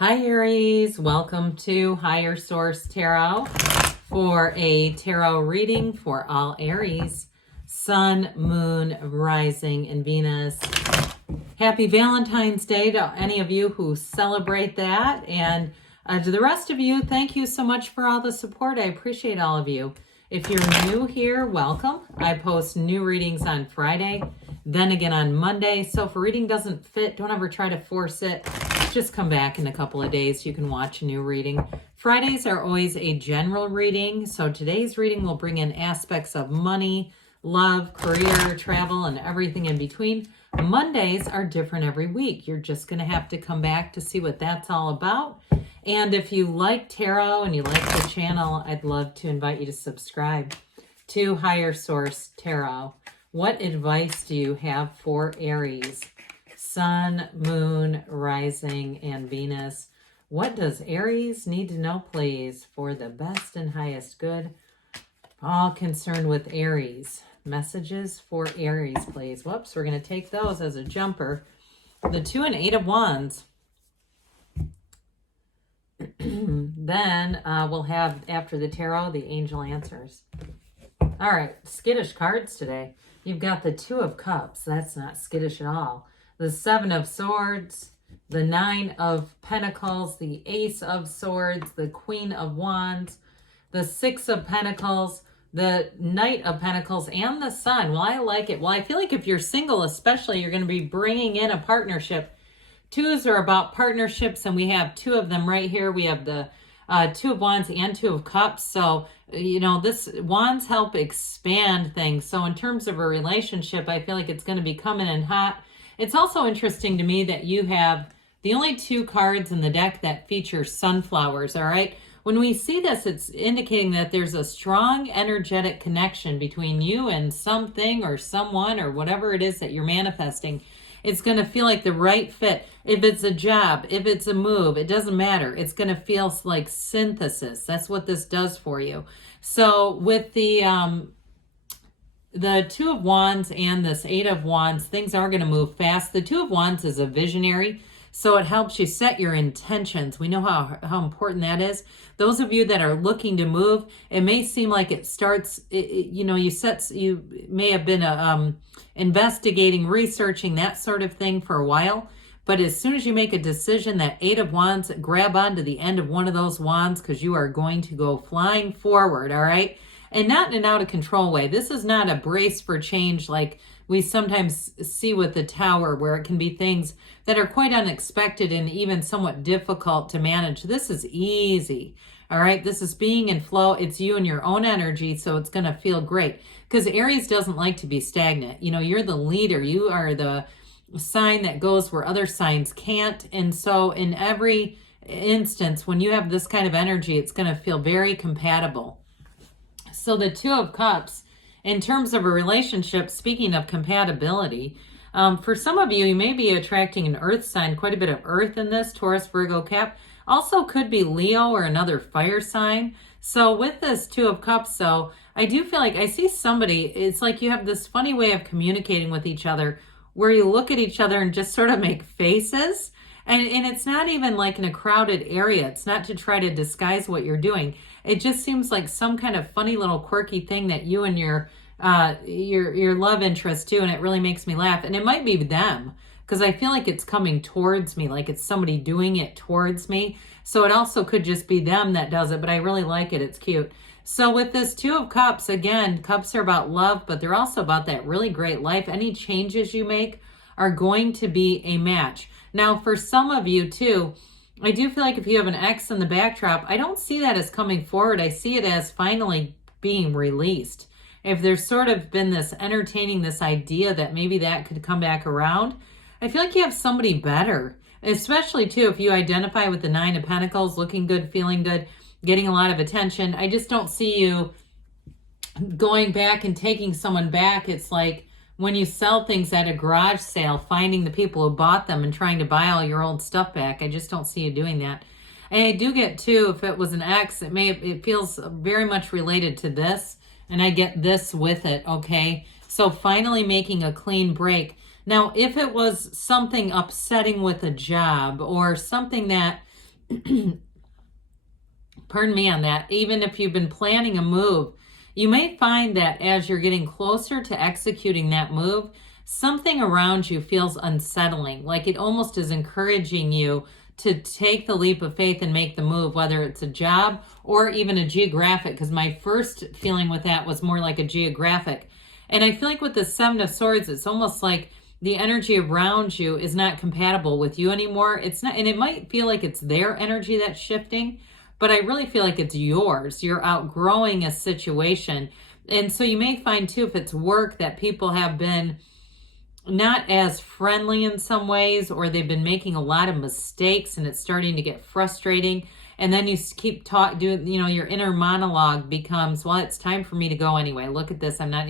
Hi Aries, welcome to Higher Source Tarot for a tarot reading for all Aries, Sun, Moon, Rising, and Venus. Happy Valentine's Day to any of you who celebrate that, and to the rest of you, thank you so much for all the support. I appreciate all of you. If you're new here, welcome. I post new readings on Friday, then again on Monday. So if a reading doesn't fit, don't ever try to force it. Just come back in a couple of days. You can watch a new reading. Fridays are always a general reading. So today's reading will bring in aspects of money, love, career, travel, and everything in between. Mondays are different every week. You're just going to have to come back to see what that's all about. And if you like tarot and you like the channel, I'd love to invite you to subscribe to Higher Source Tarot. What advice do you have for Aries? Sun, Moon, Rising, and Venus. What does Aries need to know, please, for the best and highest good? All concerned with Aries. Messages for Aries, please. Whoops, we're going to take those as a jumper. The 2 and 8 of Wands. Then we'll have, after the tarot, the angel answers. All right, skittish cards today. You've got the 2 of Cups. That's not skittish at all. The 7 of Swords, the 9 of Pentacles, the Ace of Swords, the Queen of Wands, the 6 of Pentacles, the Knight of Pentacles, and the Sun. Well, I like it. Well, I feel like if you're single especially, you're going to be bringing in a partnership. 2s are about partnerships, and we have 2 of them right here. We have the 2 of Wands and 2 of Cups. So, you know, this Wands help expand things. So in terms of a relationship, I feel like it's going to be coming in hot. It's also interesting to me that you have the only 2 cards in the deck that feature sunflowers, all right? When we see this, it's indicating that there's a strong energetic connection between you and something or someone or whatever it is that you're manifesting. It's going to feel like the right fit. If it's a job, if it's a move, it doesn't matter. It's going to feel like synthesis. That's what this does for you. So with the 2 of Wands and this 8 of Wands, things are going to move fast. The 2 of Wands is a visionary, so it helps you set your intentions. We know how important that is. Those of you that are looking to move, it may seem like it starts, you may have been investigating, researching, that sort of thing for a while. But as soon as you make a decision, that 8 of Wands, grab onto the end of one of those wands because you are going to go flying forward, all right? And not in an out of control way. This is not a brace for change like we sometimes see with the Tower, where it can be things that are quite unexpected and even somewhat difficult to manage. This is easy, all right? This is being in flow. It's you and your own energy, so it's going to feel great. Because Aries doesn't like to be stagnant. You know, you're the leader. You are the sign that goes where other signs can't. And so in every instance, when you have this kind of energy, it's going to feel very compatible. So the 2 of Cups, in terms of a relationship, speaking of compatibility, for some of you, you may be attracting an earth sign, quite a bit of earth in this, Taurus, Virgo, Cap. Also could be Leo or another fire sign. So with this 2 of Cups, though, I do feel like I see somebody, it's like you have this funny way of communicating with each other where you look at each other and just sort of make faces. And it's not even like in a crowded area. It's not to try to disguise what you're doing. It just seems like some kind of funny little quirky thing that you and your love interest do, and it really makes me laugh. And it might be them, because I feel like it's coming towards me, like it's somebody doing it towards me. So it also could just be them that does it, but I really like it. It's cute. So with this 2 of Cups, again, Cups are about love, but they're also about that really great life. Any changes you make are going to be a match. Now, for some of you too, I do feel like if you have an ex in the backdrop, I don't see that as coming forward. I see it as finally being released. If there's sort of been this entertaining, this idea that maybe that could come back around, I feel like you have somebody better, especially too if you identify with the 9 of Pentacles, looking good, feeling good, getting a lot of attention. I just don't see you going back and taking someone back. It's like when you sell things at a garage sale, finding the people who bought them and trying to buy all your old stuff back. I just don't see you doing that. And I do get too, if it was an ex, it feels very much related to this, and I get this with it, okay? So finally making a clean break. Now, if it was something upsetting with a job or something that pardon me on that, even if you've been planning a move, you may find that as you're getting closer to executing that move, something around you feels unsettling, like it almost is encouraging you to take the leap of faith and make the move, whether it's a job or even a geographic, because my first feeling with that was more like a geographic. And I feel like with the Seven of Swords, it's almost like the energy around you is not compatible with you anymore. It's not, and it might feel like it's their energy that's shifting, but I really feel like it's yours. You're outgrowing a situation. And so you may find too, if it's work, that people have been not as friendly in some ways, or they've been making a lot of mistakes and it's starting to get frustrating. And then you keep doing, your inner monologue becomes, well, it's time for me to go anyway. Look at this. I'm not,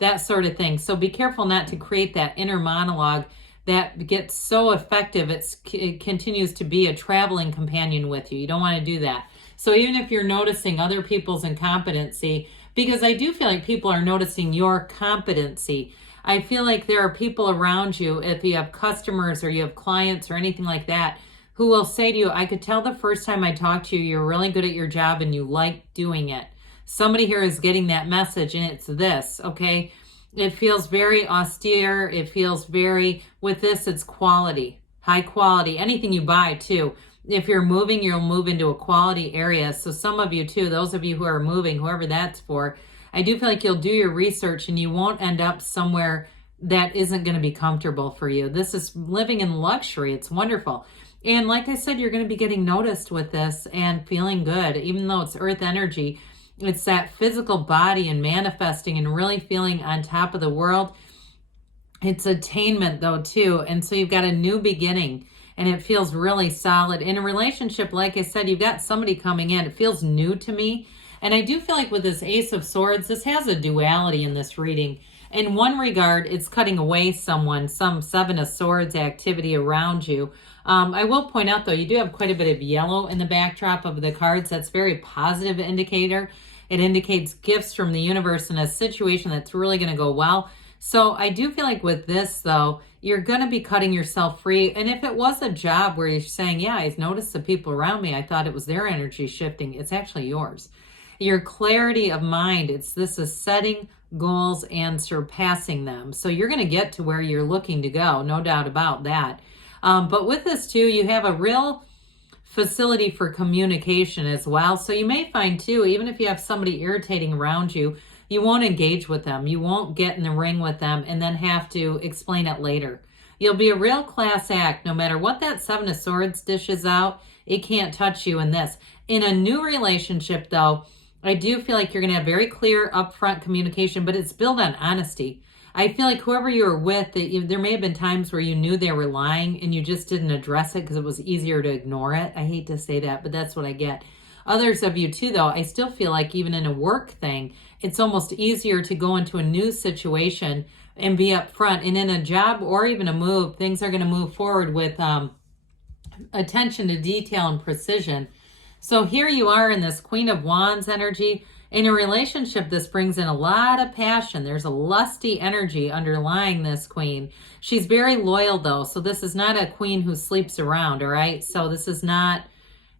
that sort of thing. So be careful not to create that inner monologue that gets so effective. It continues to be a traveling companion with you. You don't want to do that. So even if you're noticing other people's incompetency, because I do feel like people are noticing your competency, I feel like there are people around you, if you have customers or you have clients or anything like that, who will say to you, I could tell the first time I talked to you, you're really good at your job and you like doing it. Somebody here is getting that message, and it's this, okay? It feels very austere. It feels very, with this, it's quality, high quality. Anything you buy too. If you're moving, you'll move into a quality area. So some of you too, those of you who are moving, whoever that's for, I do feel like you'll do your research and you won't end up somewhere that isn't going to be comfortable for you. This is living in luxury. It's wonderful. And like I said, you're going to be getting noticed with this and feeling good, even though it's earth energy. It's that physical body and manifesting and really feeling on top of the world. It's attainment though too. And so you've got a new beginning and it feels really solid. In a relationship, like I said, you've got somebody coming in. It feels new to me. And I do feel like with this Ace of Swords, this has a duality in this reading. In one regard, it's cutting away someone, some Seven of Swords activity around you. I will point out, though, you do have quite a bit of yellow in the backdrop of the cards. That's a very positive indicator. It indicates gifts from the universe in a situation that's really going to go well. So I do feel like with this, though, you're going to be cutting yourself free. And if it was a job where you're saying, yeah, I noticed the people around me, I thought it was their energy shifting, it's actually yours. Your clarity of mind, this is setting goals and surpassing them. So you're going to get to where you're looking to go, no doubt about that. But with this too, you have a real facility for communication as well. So you may find too, even if you have somebody irritating around you, you won't engage with them. You won't get in the ring with them and then have to explain it later. You'll be a real class act. No matter what that Seven of Swords dishes out, it can't touch you in this. In a new relationship though, I do feel like you're going to have very clear upfront communication, but it's built on honesty. I feel like whoever you were with, there may have been times where you knew they were lying and you just didn't address it because it was easier to ignore it. I hate to say that, but that's what I get. Others of you too, though, I still feel like even in a work thing, it's almost easier to go into a new situation and be upfront. And in a job or even a move, things are going to move forward with attention to detail and precision. So here you are in this Queen of Wands energy. In a relationship, this brings in a lot of passion. There's a lusty energy underlying this queen. She's very loyal though. So this is not a queen who sleeps around, all right? So this is not,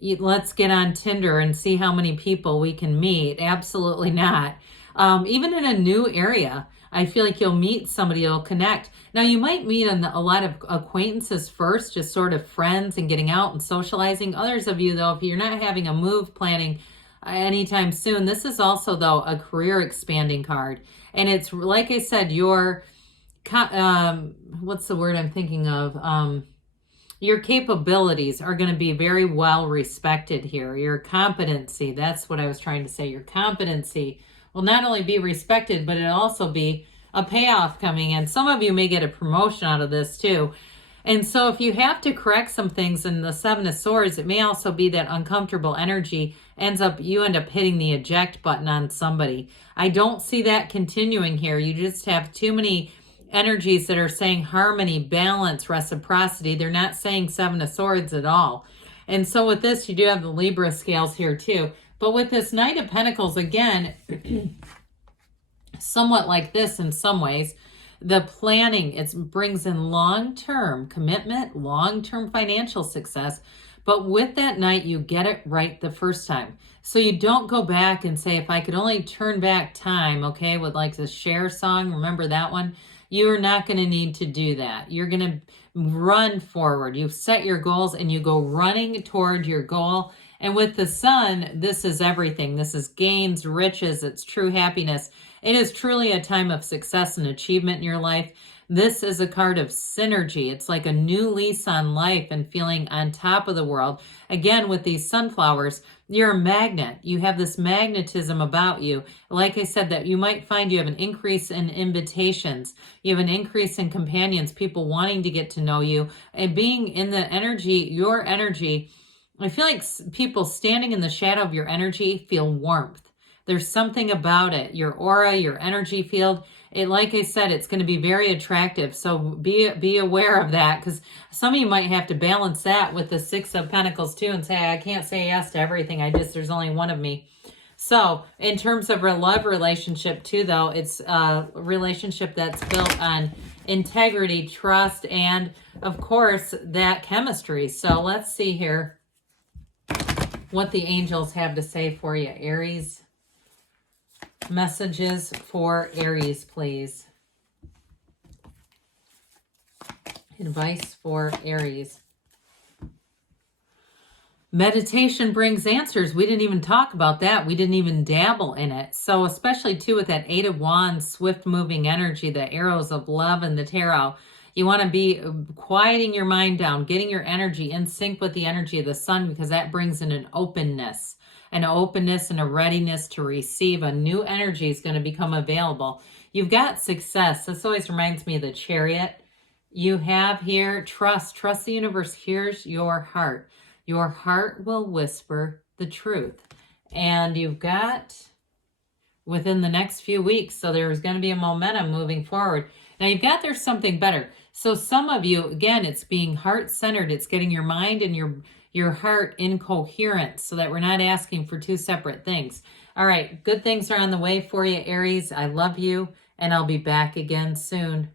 let's get on Tinder and see how many people we can meet. Absolutely not. Even in a new area, I feel like you'll meet somebody, you'll connect. Now you might meet a lot of acquaintances first, just sort of friends and getting out and socializing. Others of you though, if you're not having a move planning anytime soon, this is also though a career expanding card. And it's like I said, your, what's the word I'm thinking of? Your capabilities are going to be very well respected here. Your competency, that's what I was trying to say. Your competency will not only be respected, but it'll also be a payoff coming in. Some of you may get a promotion out of this too. And so if you have to correct some things in the Seven of Swords, it may also be that uncomfortable energy you end up hitting the eject button on somebody. I don't see that continuing here. You just have too many energies that are saying harmony, balance, reciprocity. They're not saying Seven of Swords at all. And so with this, you do have the Libra scales here too. But with this Knight of Pentacles, again, somewhat like this in some ways, The planning, it brings in long-term commitment, long-term financial success. But with that night, you get it right the first time. So you don't go back and say, if I could only turn back time, okay, with like the Cher song, remember that one? You're not going to need to do that. You're going to run forward. You've set your goals and you go running toward your goal. And with the sun, this is everything. This is gains, riches, it's true happiness. It is truly a time of success and achievement in your life. This is a card of synergy. It's like a new lease on life and feeling on top of the world. Again, with these sunflowers, you're a magnet. You have this magnetism about you. Like I said, that you might find you have an increase in invitations. You have an increase in companions, people wanting to get to know you. And being in the energy, your energy, I feel like people standing in the shadow of your energy feel warmth. There's something about it. Your aura, your energy field. It, like I said, it's going to be very attractive. So be aware of that, because some of you might have to balance that with the Six of Pentacles too and say, I can't say yes to everything. There's only one of me. So in terms of a love relationship too, though, it's a relationship that's built on integrity, trust, and of course that chemistry. So let's see here what the angels have to say for you, Aries. Messages for Aries, please. Advice for Aries. Meditation brings answers. We didn't even talk about that. We didn't even dabble in it. So especially too with that Eight of Wands, swift moving energy, the arrows of love and the tarot. You want to be quieting your mind down, getting your energy in sync with the energy of the sun, because that brings in an openness and a readiness to receive. A new energy is going to become available. You've got success. This always reminds me of the Chariot. You have here trust. Trust the universe hears your heart. Your heart will whisper the truth. And you've got within the next few weeks, so there's going to be a momentum moving forward. Now you've got there's something better. So some of you, again, it's being heart-centered. It's getting your mind and your heart in coherence so that we're not asking for two separate things. All right, good things are on the way for you, Aries. I love you, and I'll be back again soon.